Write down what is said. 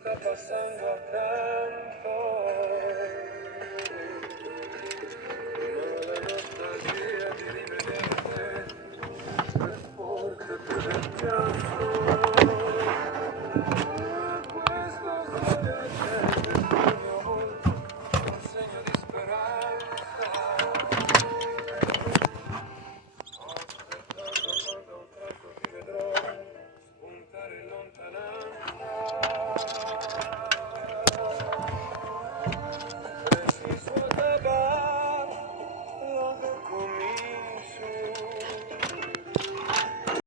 está pasando tanto. Mala nostalgia, dime, es porque te rechazo.